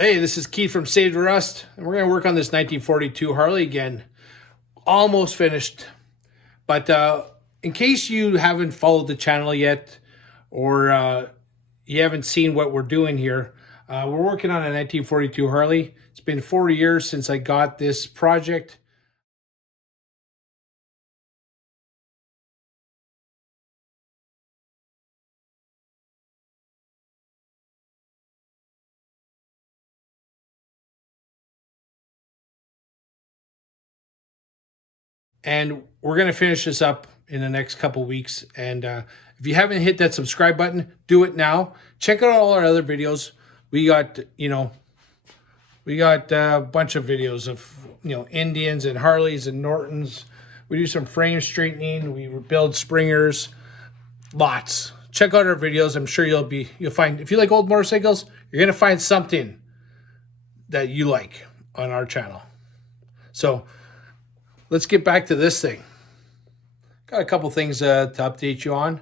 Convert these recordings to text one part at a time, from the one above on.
Hey, this is Keith from Save the Rust, and we're going to work on this 1942 Harley again. Almost finished, but in case you haven't followed the channel yet, or you haven't seen what we're doing here, we're working on a 1942 Harley. It's been 4 years since I got this project. And we're going to finish this up in the next couple weeks. And if you haven't hit that subscribe button, do it now. Check out all our other videos. We got, a bunch of videos of, Indians and Harleys and Nortons. We do some frame straightening. We build springers. Lots. Check out our videos. I'm sure you'll find, if you like old motorcycles, you're going to find something that you like on our channel. So let's get back to this thing. Got a couple things to update you on.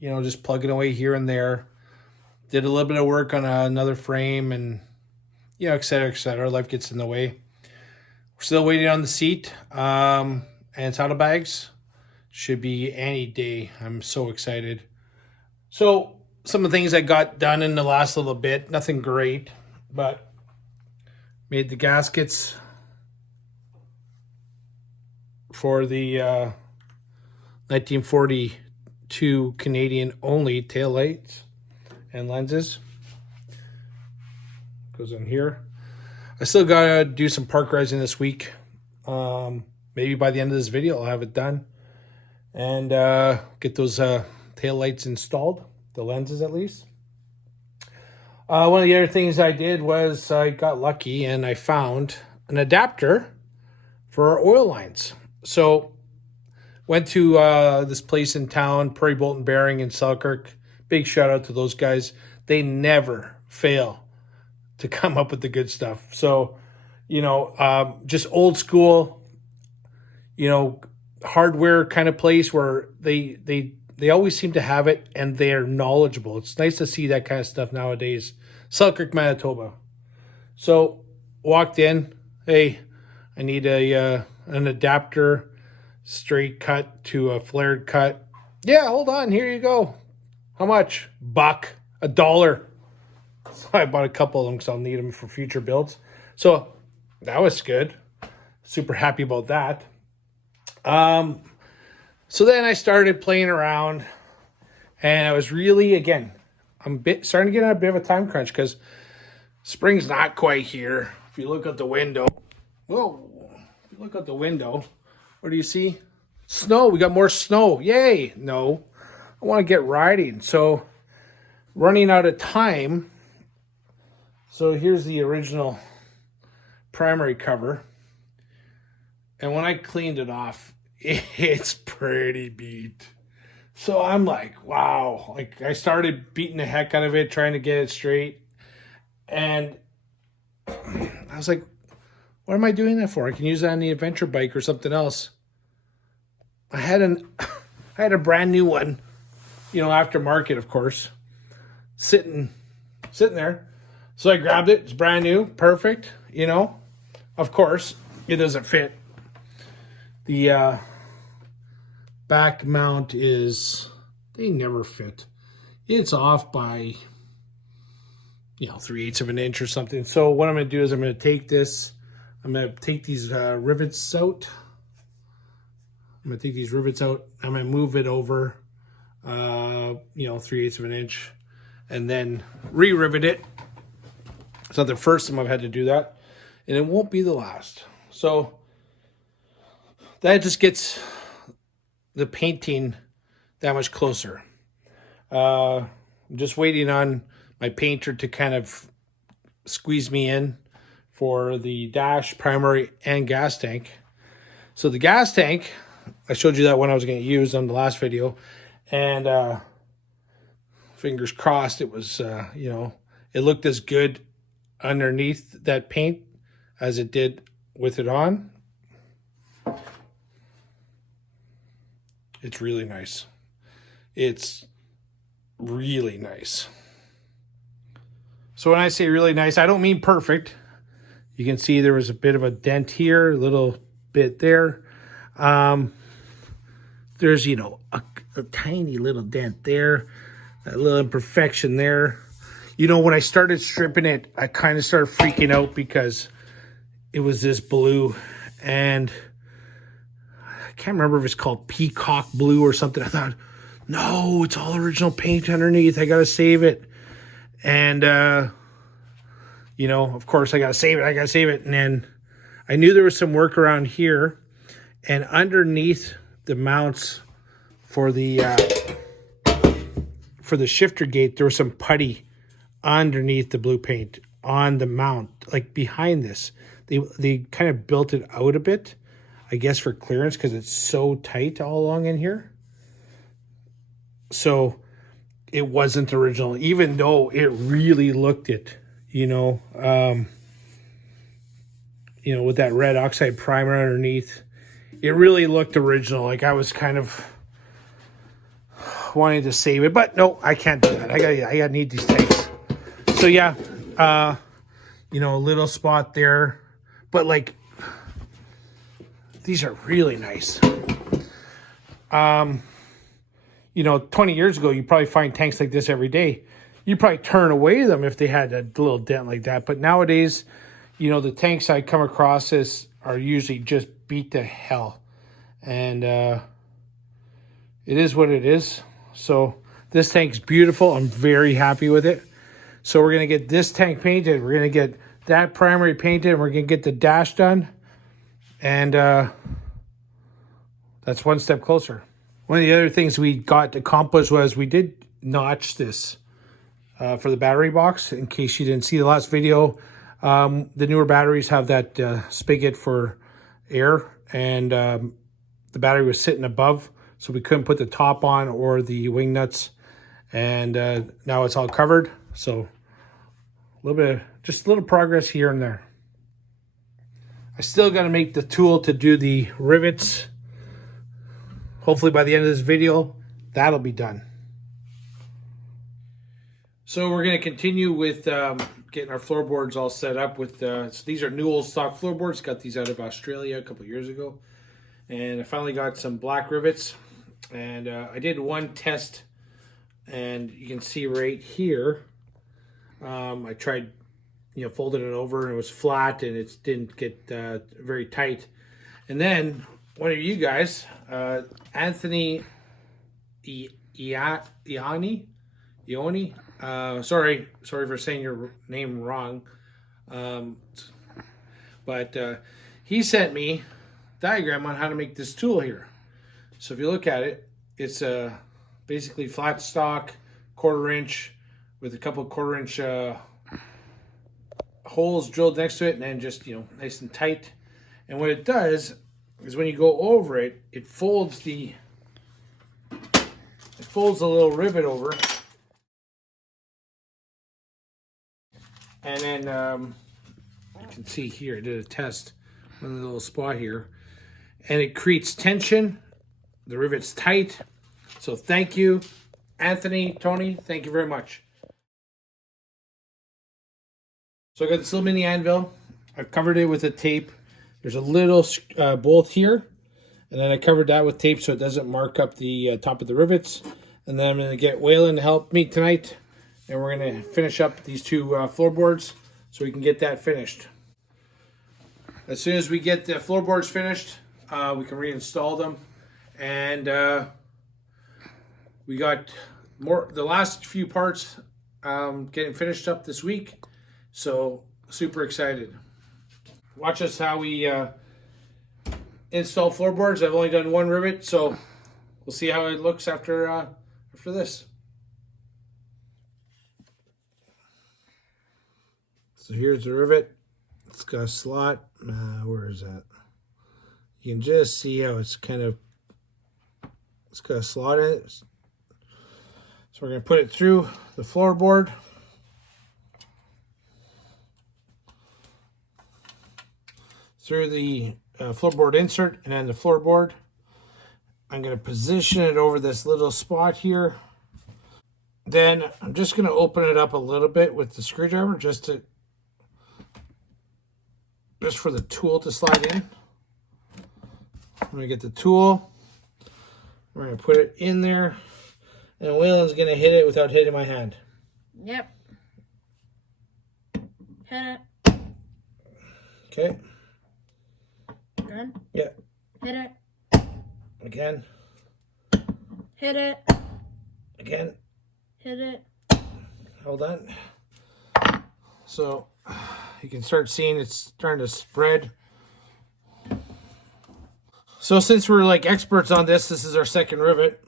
Just plugging away here and there. Did a little bit of work on another frame and, et cetera, et cetera. Life gets in the way. We're still waiting on the seat and saddlebags. Should be any day. I'm so excited. So some of the things I got done in the last little bit. Nothing great, but made the gaskets for the 1942 Canadian only tail lights and lenses. Goes in here. I still gotta do some parkerizing this week. Maybe by the end of this video I'll have it done and get those tail lights installed, the lenses at least. One of the other things I did was I got lucky and I found an adapter for our oil lines. So went to this place in town, Prairie Bolt and Bearing in Selkirk. Big shout out to those guys. They never fail to come up with the good stuff. So, just old school, hardware kind of place where they always seem to have it and they're knowledgeable. It's nice to see that kind of stuff nowadays. Selkirk, Manitoba. So walked in, hey, I need an adapter, straight cut to a flared cut. Yeah, hold on, here you go. How much? $1, $1. So I bought a couple of them because I'll need them for future builds. So that was good. Super happy about that. So then I started playing around and I was really, again, I'm starting to get on a bit of a time crunch because spring's not quite here. If you look out the window, whoa. Look out the window. What do you see? Snow. We got more snow. Yay. No. I want to get riding. So running out of time. So here's the original primary cover. And when I cleaned it off, it's pretty beat. So I'm like, wow. Like I started beating the heck out of it, trying to get it straight. And I was like, what am I doing that for? I can use that on the adventure bike or something else. I had a brand new one, aftermarket, of course, sitting there. So I grabbed it. It's brand new, perfect. Of course, it doesn't fit. The back mount they never fit. It's off by 3/8 of an inch or something. So what I'm going to do is I'm going to take this. I'm going to take these rivets out. I'm going to move it over, 3/8 of an inch, and then re-rivet it. It's not the first time I've had to do that, and it won't be the last. So that just gets the painting that much closer. I'm just waiting on my painter to kind of squeeze me in for the dash, primary, and gas tank. So the gas tank, I showed you that one I was going to use on the last video. And fingers crossed it was, it looked as good underneath that paint as it did with it on. It's really nice. It's really nice. So So when I say really nice, I don't mean perfect. You can see there was a bit of a dent here, a little bit there. There's, you know, a tiny little dent there, a little imperfection there. You know, when I started stripping it, I kind of started freaking out because it was this blue, and I can't remember if it's called peacock blue or something. I thought, no, it's all original paint underneath. I got to save it. And, you know, of course, I got to save it. And then I knew there was some work around here, and underneath the mounts for the shifter gate, there was some putty underneath the blue paint on the mount, like behind this. They kind of built it out a bit, I guess, for clearance because it's so tight all along in here. So it wasn't original, even though it really looked it, you know, with that red oxide primer underneath. It really looked original. Like I was kind of wanting to save it, but no, I can't do that. I need these tanks. So yeah, you know, a little spot there, but like these are really nice. You know, 20 years ago, you probably find tanks like this every day. You probably turn away them if they had a little dent like that. But nowadays, you know, the tanks I come across are usually just beat to hell. And it is what it is. So this tank's beautiful. I'm very happy with it. So we're going to get this tank painted. We're going to get that primary painted. And we're going to get the dash done. And that's one step closer. One of the other things we got accomplished was we did notch this for the battery box. In case you didn't see the last video, the newer batteries have that spigot for air, and the battery was sitting above, so we couldn't put the top on or the wing nuts. And now it's all covered. So a little bit, just a little progress here and there. I still got to make the tool to do the rivets. Hopefully by the end of this video, that'll be done. So we're going to continue with getting our floorboards all set up with, so these are new old stock floorboards. Got these out of Australia a couple of years ago. And I finally got some black rivets. And I did one test, and you can see right here, I tried, you know, folding it over, and it was flat, and it didn't get very tight. And then one of you guys, Anthony Ioni, sorry for saying your name wrong, but he sent me a diagram on how to make this tool here. So if you look at it, it's basically flat stock, 1/4 inch with a couple of 1/4 inch holes drilled next to it, and then just, you know, nice and tight. And what it does is when you go over it, it folds the little rivet over, and then you can see here, I did a test on the little spot here, and it creates tension. The rivet's tight. So thank you, Anthony, Tony, thank you very much. So I got this little mini anvil. I've covered it with a tape. There's a little bolt here, and then I covered that with tape so it doesn't mark up the top of the rivets. And then I'm going to get Waylon to help me tonight, and we're going to finish up these two floorboards so we can get that finished. As soon as we get the floorboards finished, we can reinstall them. And we got the last few parts getting finished up this week, so super excited. Watch us how we install floorboards. I've only done one rivet, so we'll see how it looks after this. So here's the rivet. It's got a slot. Where is that? You can just see how it's got a slot in it. So we're going to put it through the floorboard. Through the floorboard insert and then the floorboard. I'm going to position it over this little spot here. Then I'm just going to open it up a little bit with the screwdriver just for the tool to slide in. I'm going to get the tool. We're going to put it in there. And Waylon's going to hit it without hitting my hand. Yep. Hit it. Okay. Good. Yeah. Hit it. Again. Hit it. Again. Hit it. Hold on. So you can start seeing it's starting to spread. So since we're like experts on this is our second rivet.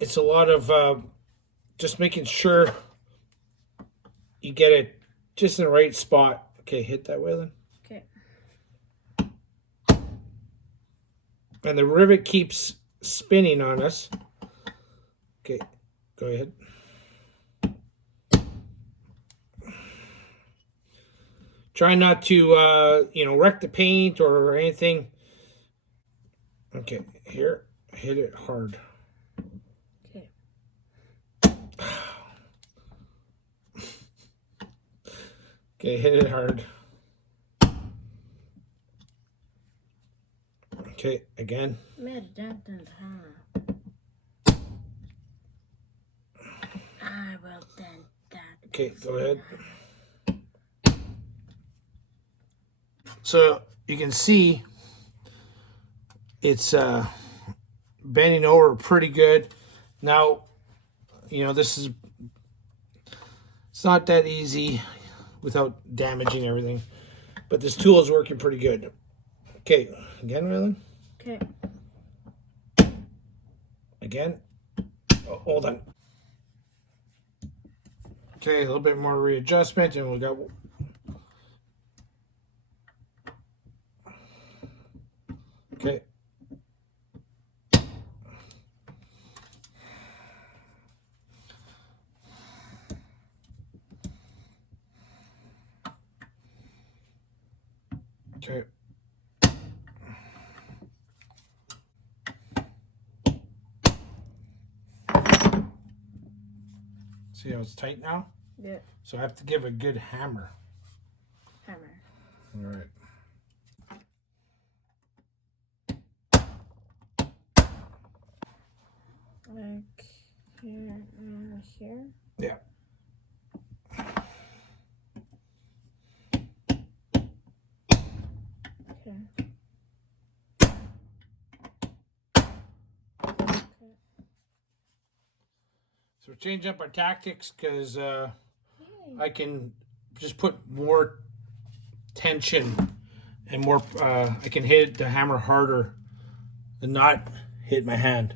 It's a lot of just making sure you get it just in the right spot. Okay, hit that, Waylon. Okay. And the rivet keeps spinning on us. Okay, go ahead. Try not to, wreck the paint or anything. Okay, here, hit it hard. Okay. Okay, hit it hard. Okay, again. Made a dent in the hammer. I will dent that. Okay, go ahead. So you can see it's bending over pretty good. Now, it's not that easy without damaging everything, but this tool is working pretty good. Okay, again, Waylon. Okay. Again. Oh, hold on. Okay, a little bit more readjustment, and we got. Okay. Okay. See how it's tight now? Yeah. So I have to give a good hammer. Hammer. All right. Like here and here. Yeah. Okay. So we're changing up our tactics because I can just put more tension and more. I can hit the hammer harder and not hit my hand.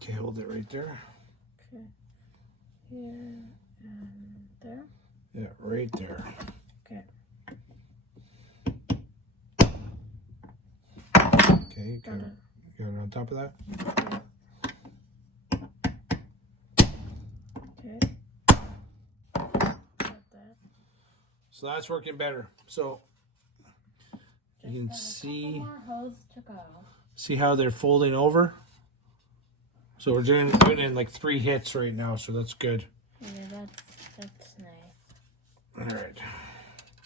Okay, hold it right there. Okay. Here and there. Yeah, right there. Okay. Okay, got it on top of that. Okay. Got that. So that's working better. So you can see how they're folding over. So we're doing it in like 3 hits right now, so that's good. Yeah, that's nice. All right.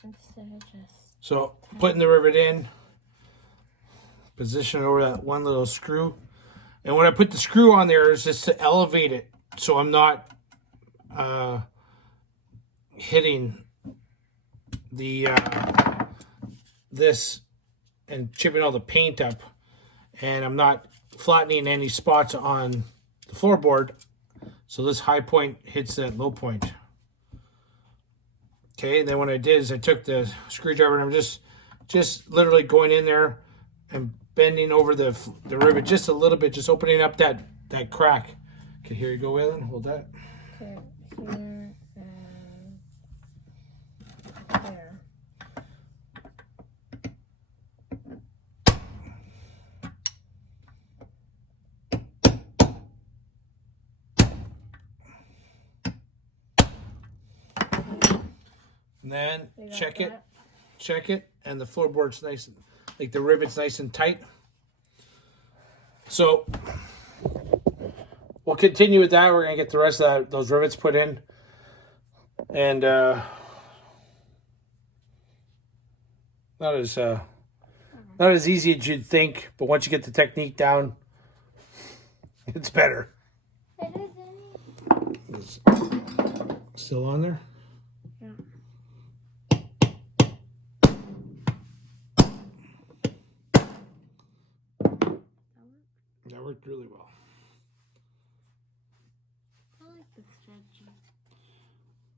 Just So putting the rivet in, position it over that one little screw. And when I put the screw on there is just to elevate it so I'm not hitting the this and chipping all the paint up, and I'm not flattening any spots on the floorboard, so this high point hits that low point. Okay, and then what I did is I took the screwdriver and I'm just literally going in there and bending over the rivet just a little bit, just opening up that crack. Okay, here you go, Waylon. Hold that. okay, here and there. then We got check that. it, and the floorboard's nice, like the rivet's nice and tight. So we'll continue with that. We're gonna get the rest of those rivets put in, and not as easy as you'd think, but once you get the technique down, it's better. It isn't. It's still on there? Yeah. That worked really well. I like the stretchy.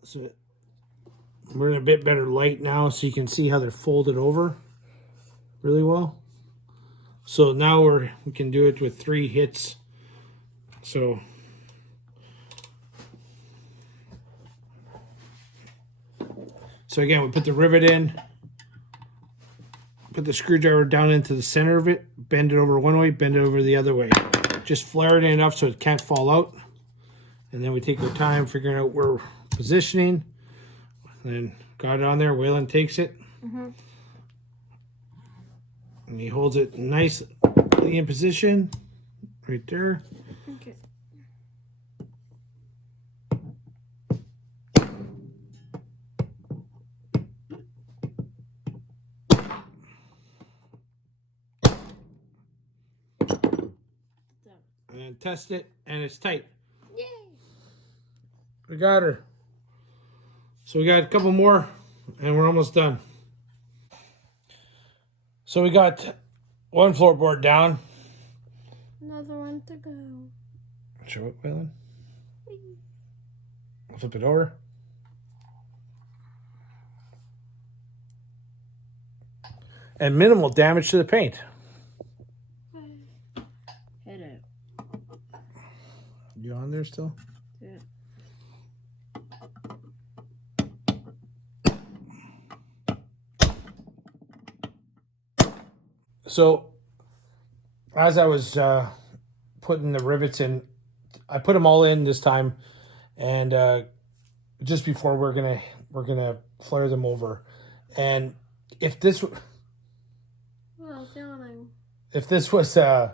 So we're in a bit better light now, so you can see how they're folded over really well. So now we can do it with 3 hits. So again, we put the rivet in, put the screwdriver down into the center of it, bend it over one way, bend it over the other way. Just flare it in enough so it can't fall out. And then we take our time figuring out where we're positioning. And then got it on there, Waylon takes it. And he holds it nicely in position, right there. Okay. And then test it, and it's tight. Yay! We got her. So we got a couple more, and we're almost done. So we got one floorboard down. Another one to go. Show it, Waylon. Flip it over. And minimal damage to the paint. Hit it. You on there still? Yeah. So, as I was putting the rivets in, I put them all in this time, and just before we're gonna flare them over. And if this Well, yawning. if this was an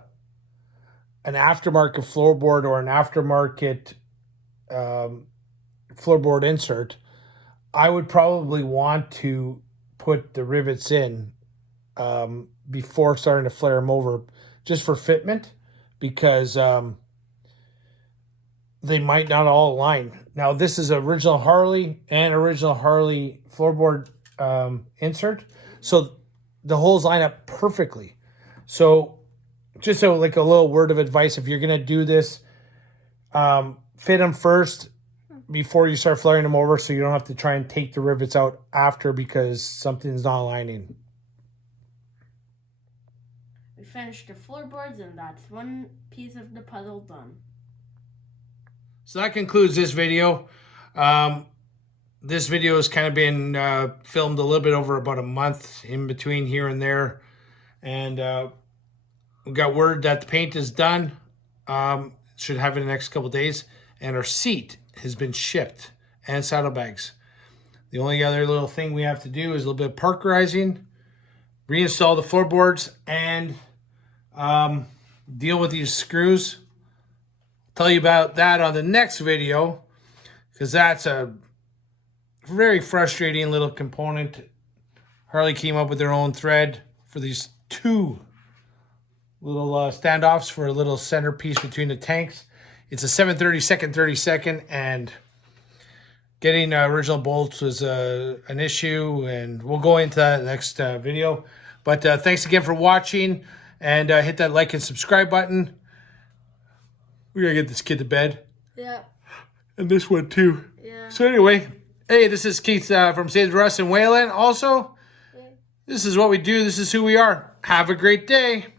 aftermarket floorboard or an aftermarket floorboard insert, I would probably want to put the rivets in before starting to flare them over, just for fitment, because they might not all align. Now, this is original Harley and original Harley floorboard insert, so the holes line up perfectly. So just like a little word of advice, if you're gonna do this, fit them first before you start flaring them over, so you don't have to try and take the rivets out after because something's not aligning. We finished the floorboards, and that's one piece of the puzzle done. So that concludes this video. This video has kind of been filmed a little bit over about a month in between here and there. And we got word that the paint is done. Should have it in the next couple of days. And our seat has been shipped, and saddlebags. The only other little thing we have to do is a little bit of parkerizing, reinstall the floorboards, and deal with these screws. Tell you about that on the next video, because that's a very frustrating little component. Harley came up with their own thread for these 2 little standoffs for a little centerpiece between the tanks. It's a 7/32, 32nd, and getting original bolts was an issue, and we'll go into that in the next video. But thanks again for watching, and hit that like and subscribe button. We gotta get this kid to bed. Yeah. And this one too. Yeah. So anyway, hey, this is Keith from Save Russ and Waylon. Also, this is what we do. This is who we are. Have a great day.